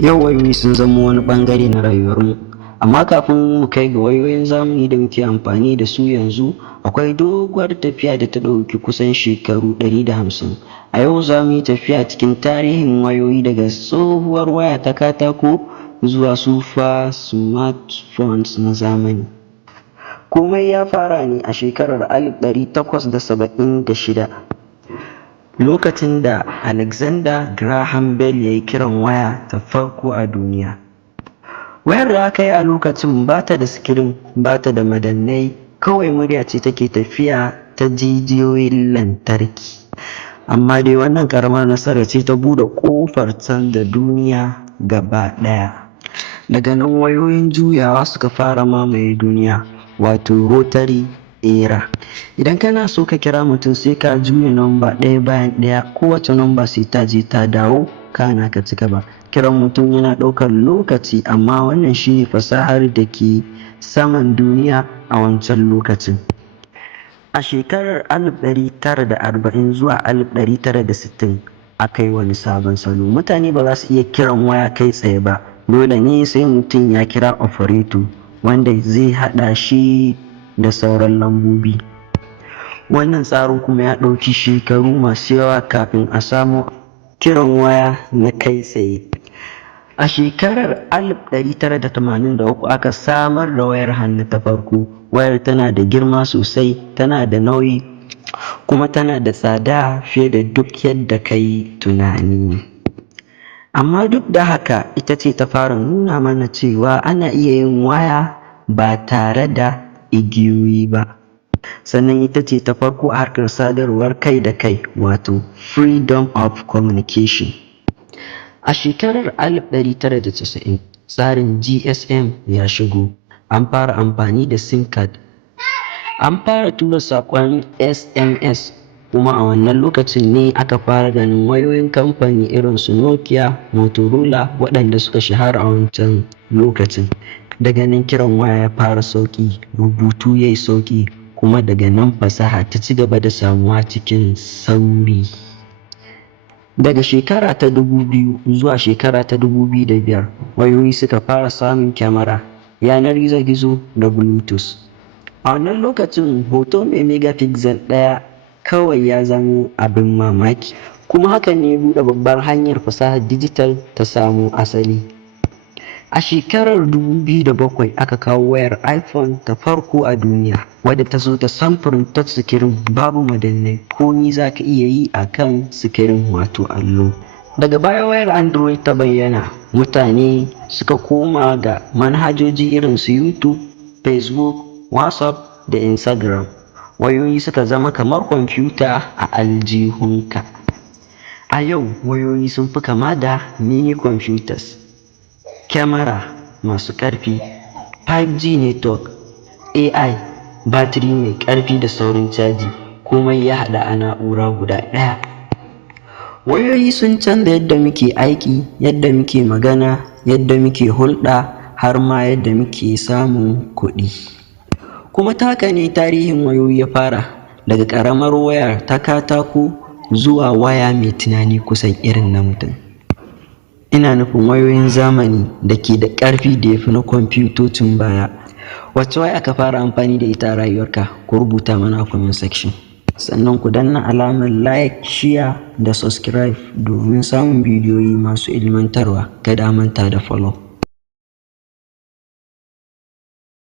Yau wayoyi sun zama wani ɓangare na rayuwarmu, amma kafin mu kai ga wayoyin zamani da muke amfani da su yanzu, akwai doguwar tafiya da ta ɗauki kusan shekaru 150. A yau za mu yi tafiya cikin tarihin wayoyi daga tsohuwar waya ta katako zuwa super smartphones na zamani. Komai ya fara ne a shekarar 1876, lokacin da Alexander Graham Bell ya yi kiran waya ta farko a duniya. Wayar da aka yi a lokacin ba ta da sikirin, ba ta da madannai, kawai murya ce take tafiya ta jijiyoyin lantarki. Amma dai wannan ƙaramar nasara ce ta buɗe ƙofar canza duniya gaba ɗaya. Daga nan wayoyin juyawa suka fara mamaye duniya, wato rotary era. Idan kana so ka kira mutum sai ka juya namba ɗaya bayan ɗaya, kowace namba sai ta je ta dawo kana ka ci gaba. Kiran mutum yana ɗaukar lokaci, amma wannan shine fasahar da ke saman duniya a wancan lokacin. A shekarar 1940 zuwa 1960 aka yi wani sabon salo. Mutane ba za su iya kiran waya kai tsaye ba, dole ne sai mutum ya kira operator wanda zai haɗa shi da sauran lambobi. Wannan tsarin kuma ya ɗauki shekaru masu yawa kafin a samu kiran waya na kai tsaye. A shekarar 1983 aka samar da wayar hannu ta farko. Wayar tana da girma sosai, tana da nauyi, kuma tana da tsada fiye da duk yadda ka yi tunani. Amma duk da haka, ita ce ta fara nuna mana cewa ana iya yin waya ba tare da igiyoyi ba. Sannan ita ce ta farko a harkar sadarwar kai da kai, wato freedom of communication. A shekarar 1990 tsarin GSM ya shigo. An fara amfani da SIM card. An fara tura saƙon SMS, kuma a wannan lokacin ne aka fara ganin wayoyin kamfani irin su Nokia, Motorola, waɗanda suka shahara a wancan lokacin. Daga nan kiran waya ya fara sauƙi, rubutu ya yi sauƙi, kuma daga nan fasaha ta ci gaba da samuwa cikin sauri. Daga shekara ta 2000 zuwa shekara ta 2005, wayoyi suka fara samun kyamara, yanar gizo-gizo da Bluetooth. A wannan lokacin hoto mai megapixel ɗaya kawai ya zamo abin mamaki, kuma hakan ne ya buɗe babbar hanyar fasahar digital ta samo asali. A shekarar 2007 aka kawo wayar iPhone ta farko a duniya, wadda ta zo ta samfurin touch screen, babu madannai, komi za ka iya yi a kan sikirin, wato allo. Daga baya wayar Android ta bayyana, mutane suka koma ga manhajoji irin su YouTube, Facebook, WhatsApp da Instagram. Wayoyi suka zama kamar kwamfuta a aljihunka. A yau wayoyi sun fi kama da mini computers. Kyamara masu ƙarfi, 5G network, AI, batiri mai ƙarfi da saurin caji, komai ya haɗa a na'ura guda ɗaya. Wayoyi sun canza yadda muke aiki, yadda muke magana, yadda muke hulɗa, har ma yadda muke samun kuɗi. Kuma ta haka ne tarihin wayoyi ya fara, daga ƙaramar waya ta katako zuwa waya mai tunani kusan irin na mutum. Ina nufin wayoyin zamani da ke da ƙarfi da ya fi na kwamfutocin baya. Wacce waya aka fara amfani da ita a rayuwarka? Ku rubuta mana a comment section. Sannan ku danna alamar like, share da subscribe domin samun bidiyoyi masu ilmantarwa. Kada a manta da follow.